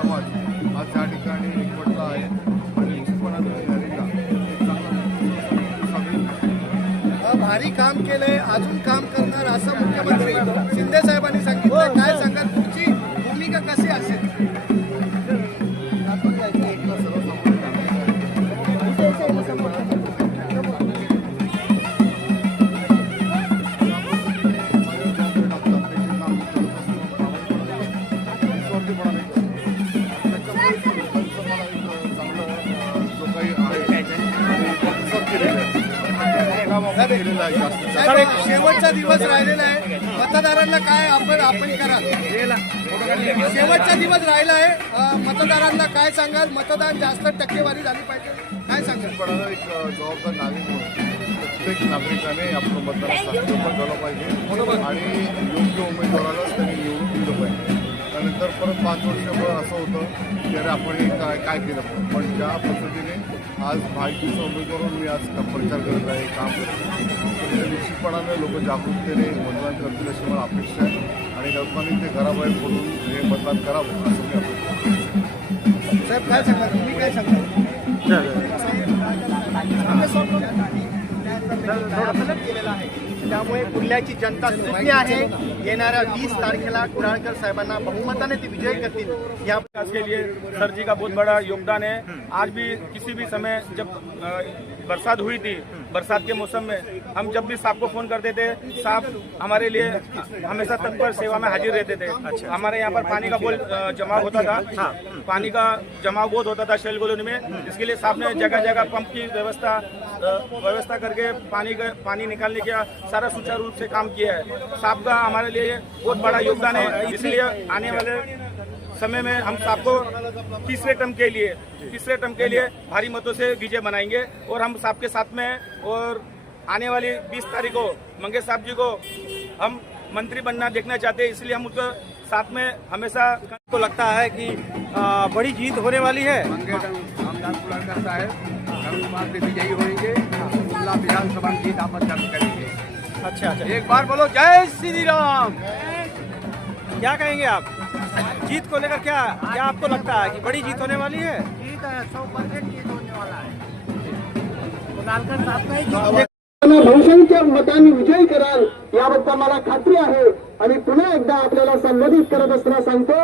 समाज आज त्या ठिकाणी एकवटला आहे आणि निश्चितपणाने रॅलीला एक चांगला भारी काम केलंय, अजून काम करणार असं मुख्यमंत्री शिंदे साहेबांनी सांगितलं। काय सांगाल, तुमची भूमिका कशी असेल? शेवटचा दिवस राहिलेला आहे, मतदारांना काय आपण कराल? शेवटचा दिवस राहिला आहे, मतदारांना काय सांगाल? मतदान जास्त टक्केवारी झाली पाहिजे, काय सांगाल? एक जबाबदार नागरिक म्हणून प्रत्येक नागरिकाने आपलं मतदानासाठी बदललं पाहिजे आणि योग्य उमेदवारालाच त्यांनी निवडून दिलं पाहिजे। त्यानंतर परत 5 वर्ष असं होतं की अरे आपण हे काय केलं, पण ज्या पद्धतीने आज माहितीचा उमेदवार मी आज प्रचार करत आहे, काम करत आहे, निश्चितपणाने लोक जागरूकतेने मतदान करतील अशी मला अपेक्षा आहे आणि लोकांनी ते घराबाहेर पडून हे मतदान करावं असं मी अपेक्षा। साहेब काय सांगणार, तुम्ही काय सांगणार? केलेला आहे, त्यामुळे कुर्ल्याची जनता सुखी आहे। येणाऱ्या 20 तारखेला कुडाळकर साहेबांना बहुमताने ते विजयी करतील। या विकास के लिए सर जी का बहुत बड़ा योगदान है। आज भी किसी भी समय जब बरसात हुई थी, बरसात के मौसम में हम जब भी साहब को फोन करते थे, साहब हमारे लिए हमेशा तत्पर सेवा में हाजिर रहते थे। अच्छा। हमारे यहाँ पर पानी का बहुत जमाव होता था। हाँ। पानी का जमाव बहुत होता था शैल कॉलोनी में, इसके लिए साहब ने जगह जगह पंप की व्यवस्था करके पानी निकालने का सारा सुचारू रूप से काम किया है। साहब का हमारे लिए बहुत बड़ा योगदान है, इसलिए आने वाले समय में हम साहब को तीसरे टर्म के लिए भारी मतों से विजय बनाएंगे और हम साहब के साथ में हैं। और आने वाली 20 तारीख को मंगेश साहब जी को हम मंत्री बनना देखना चाहते हैं, इसलिए हम उसके साथ में हमेशा को लगता है कि बड़ी जीत होने वाली है। मंगेश रामदास कुडाळकर साहब रविवार से विजयी होंगे, कुर्ला विधानसभा में जीत आप दर्ज करेंगे। अच्छा, एक बार बोलो जय श्री राम। क्या कहेंगे आप जीत को लेकर? क्या आपको लगता है कि बड़ी जीत होने वाली है? जीत 100% जीत होने वाला है। कुडाळकर साहब का ही बहुसंख्य मतांनी विजयी कराल याबद्दल मला खात्री आहे आणि पुन्हा एकदा आपल्याला संबोधित करत असताना सांगतो,